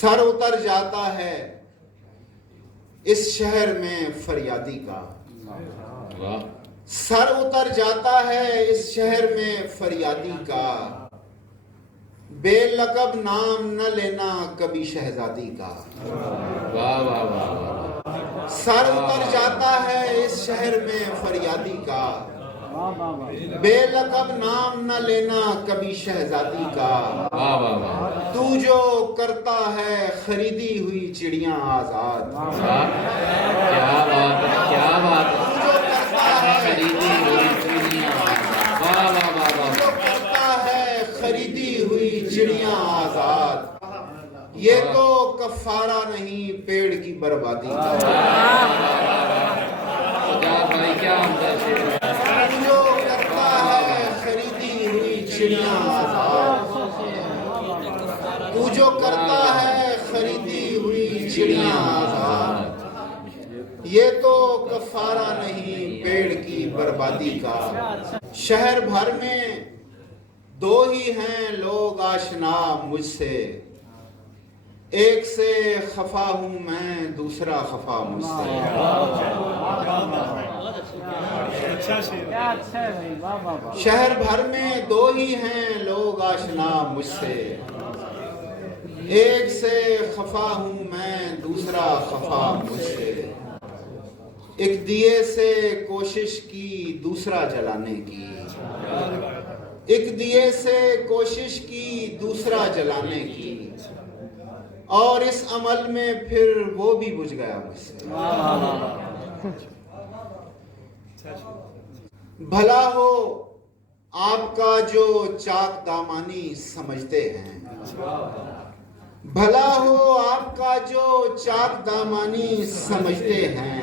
سر اتر جاتا ہے اس شہر میں فریادی کا، سر اتر جاتا ہے اس شہر میں فریادی کا، بے لقب نام نہ لینا کبھی شہزادی کا۔ واہ واہ واہ واہ، سر اتر جاتا ہے اس شہر میں فریادی کا، بے لقب نام نہ لینا کبھی شہزادی کا۔ واہ واہ واہ، تو جو کرتا ہے خریدی ہوئی چڑیاں آزاد، کیا بات ہے، کیا بات ہے، تو جو کرتا ہے خریدی ہوئی چڑیاں، واہ واہ واہ واہ، جو کرتا ہے خریدی ہوئی چڑیاں آزاد، یہ تو کفارہ نہیں پیڑ کی بربادی کا۔ سجاد بھائی کیا عمدہ شعر ہے۔ تو جو کرتا ہے خریدی ہوئی چڑیاں آزاد، تو جو کرتا ہے خریدی ہوئی چڑیاں آزاد، یہ تو کفارہ نہیں پیڑ کی بربادی کا۔ شہر بھر میں دو ہی ہیں لوگ آشنا مجھ سے، ایک سے خفا ہوں میں دوسرا خفا مجھ سے۔ شہر بھر میں دو ہی ہیں لوگ آشنا مجھ سے، ایک سے خفا ہوں میں دوسرا خفا مجھ سے۔ ایک دیے سے کوشش کی دوسرا جلانے کی، ایک دیے سے کوشش کی دوسرا جلانے کی، اور اس عمل میں پھر وہ بھی بجھ گیا مجھ سے۔ بھلا ہو آپ کا جو چاک دامانی سمجھتے ہیں، بھلا ہو آپ کا جو چاک دامانی سمجھتے ہیں،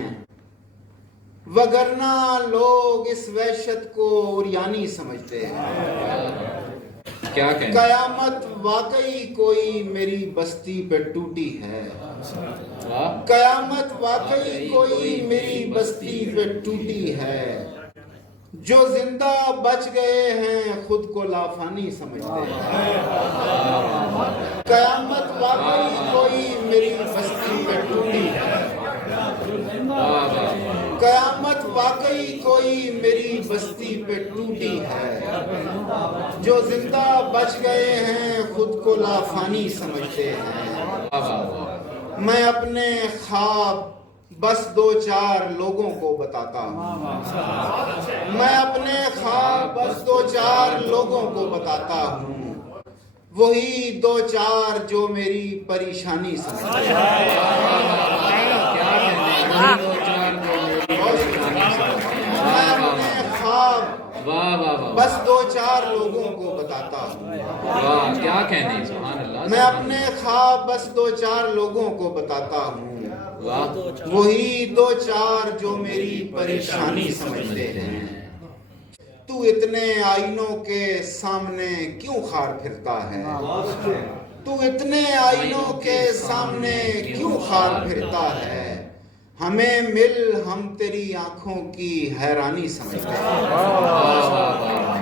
وگرنہ لوگ اس وحشت کو عریانی سمجھتے ہیں۔ کیا کہیں، قیامت واقعی کوئی میری بستی پہ ٹوٹی ہے، واہ، قیامت واقعی کوئی میری بستی پہ ٹوٹی ہے، جو زندہ بچ گئے ہیں خود کو لافانی سمجھتے ہیں۔ قیامت واقعی کوئی میری بستی پہ ٹوٹی ہے، واہ واہ، قیامت واقعی کوئی میری بستی پہ ٹوٹی ہے، جو زندہ بچ گئے ہیں خود کو لافانی سمجھتے ہیں۔ واہ واہ واہ، میں اپنے خواب بس دو چار لوگوں کو بتاتا ہوں، میں اپنے خواب بس دو چار لوگوں کو بتاتا ہوں، وہی دو چار جو میری پریشانی سمجھتے ہیں۔ کیا کہنے، وہی دو چار جو میری پریشانی سمجھتے ہیں۔ میں اپنے خواب واہ واہ واہ، بس دو چار لوگوں کو بتاتا ہوں، واہ کیا کہنے، سبحان اللہ، میں اپنے خواب بس دو چار لوگوں کو بتاتا ہوں، واہ، وہی دو چار جو میری پریشانی سمجھتے ہیں۔ تو اتنے آئینوں کے سامنے کیوں خار پھرتا ہے، تو اتنے آئینوں کے سامنے کیوں خار پھرتا ہے، ہمیں مل ہم تیری آنکھوں کی حیرانی سمجھتے ہیں۔ واہ واہ واہ،